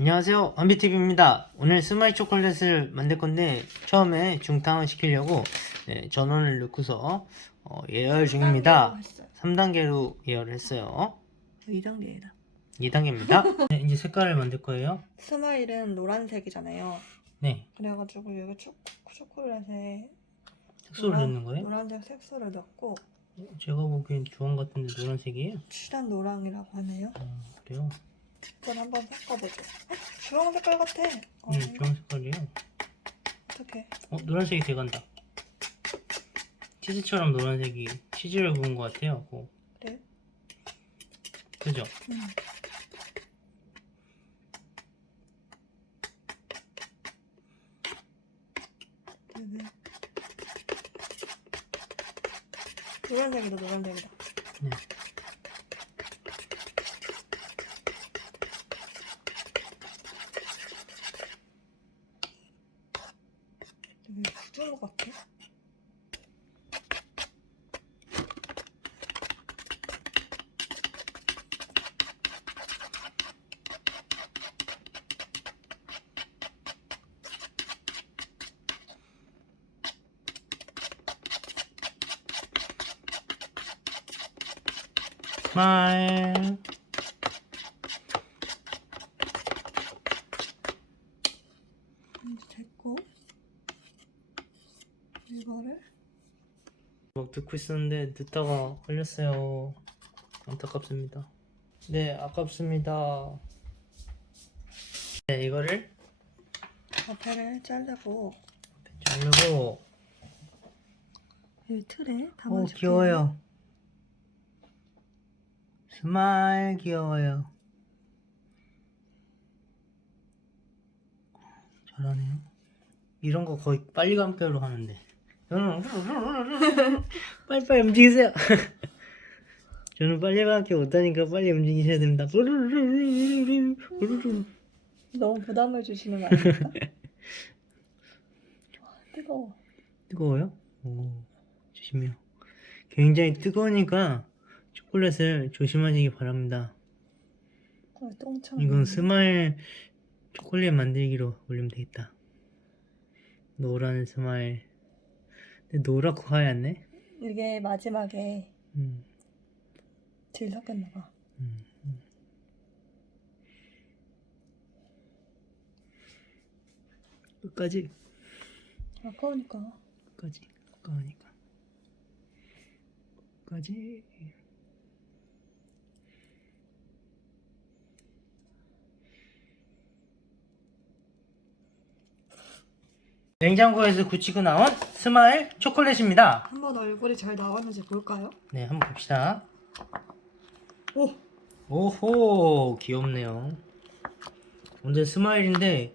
안녕하세요 원비TV입니다 오늘 스마일 초콜릿을 만들 건데 처음에 중탕을 시키려고 네, 전원을 넣고서 어, 예열 중입니다 3단계로 예열을 했어요 2단계이다. 2단계입니다 네, 이제 색깔을 만들 거예요 스마일은 노란색이잖아요. 네 그래가지고 여기 초, 초콜릿에 색소를 노란- 넣는 거예요? 노란색 색소를 넣고 제가 보기엔 주황 같은데 노란색이에요? 칠한 노랑이라고 하네요. 아, 그래요? 그걸 한번 섞어보죠. 헉, 주황 색깔 같아. 어, 네 주황 색깔이에요 어떡해. 어 노란색이 돼간다 치즈처럼 노란색이 치즈를 부은 것 같아요 어, 그래요? 그죠? 음. 네네. 노란색이다, 노란색이다. 네. 되게 굳은 것 같아. 스마일 이제 됐고 이거를 막 듣고 있었는데 듣다가 걸렸어요. 안타깝습니다. 네, 아깝습니다. 네, 이거를 앞에를 자르고 자르고 이 틀에 오 담아줄게요. 귀여워요. 스마일 귀여워요. 잘하네요. 이런 거 거의 빨리 감기로 하는데. 빨리빨리 움직이세요. 저는 빨리 감기 못하니까 빨리 움직이셔야 됩니다. 너무 부담을 주시는 거 아닙니까? 와, 뜨거워. 뜨거워요? 오, 조심해요. 굉장히 뜨거우니까 초콜릿을 조심하시기 바랍니다. 어, 똥청. 이건 스마일 초콜릿 만들기로 올리면 되겠다. 노란 스마일. 노랗고 하얗네? 이게 마지막에 음, 질 섞였나 봐. 음, 음. 끝까지, 아까우니까. 끝까지, 끝까니까. 끝까지. 냉장고에서 굳히고 나온 스마일 초콜릿입니다. 한번 얼굴이 잘 나왔는지 볼까요? 네, 한번 봅시다. 오! 오호, 귀엽네요. 완전 스마일인데,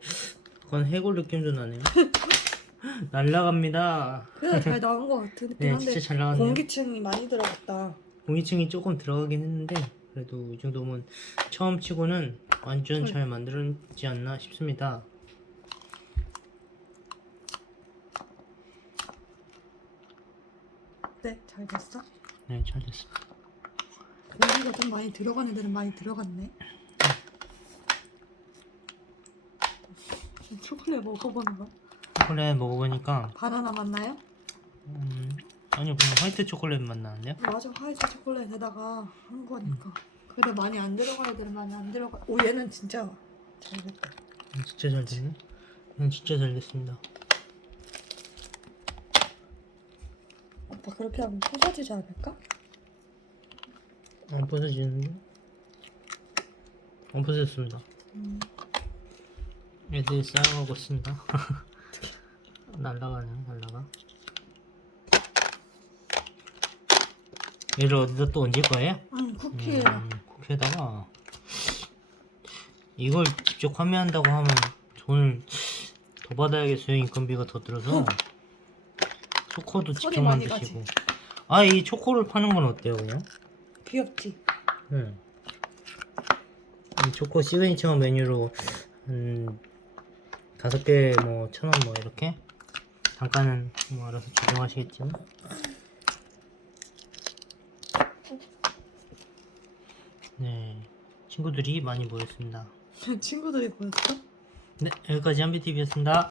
그건 해골 느낌도 나네요. 날라갑니다. 그냥 잘 나온 것 같은 느낌 네, 한데 진짜 잘 나왔네요. 공기층이 많이 들어갔다. 공기층이 조금 들어가긴 했는데, 그래도 이 정도면 처음 치고는 완전 잘 만들었지 않나 싶습니다. 네, 잘 됐어. 네, 잘 됐어. 공기가 좀 많이 들어간 애들은 많이 들어갔네. 초콜릿 먹어보는 거. 초콜릿 먹어보니까, 바나나 맞나요? 음, 아니요, 그냥 화이트 초콜릿 맛 나는데요? 맞아, 화이트 초콜릿에다가 한 거니까. 그래도 많이 안 들어간 애들은 많이 안 들어가. 오, 얘는 진짜 잘 됐다. 음, 진짜 잘 됐네. 음, 진짜 잘 됐습니다. 오빠 그렇게 하면 부서지지 않을까? 안 부서지는데? 안 부서졌습니다. 음, 애들이 싸워가고 있습니다. 날라가네요, 날라가. 얘를 어디다 또 얹을 거예요? 음 쿠키에 음, 쿠키에다가 이걸 직접 판매한다고 하면 돈을 더 받아야겠어요. 인건비가 더 들어서. 초코도 손이 직접 많이 만드시고. 아, 이 초코를 파는 건 어때요, 그냥? 귀엽지? 응. 이 초코 시그니처 메뉴로 한 다섯 개뭐 천 원 뭐 이렇게 단가는 뭐 알아서 조정하시겠지만 네 친구들이 많이 모였습니다. 친구들이 보였어? 네, 여기까지 한비TV였습니다.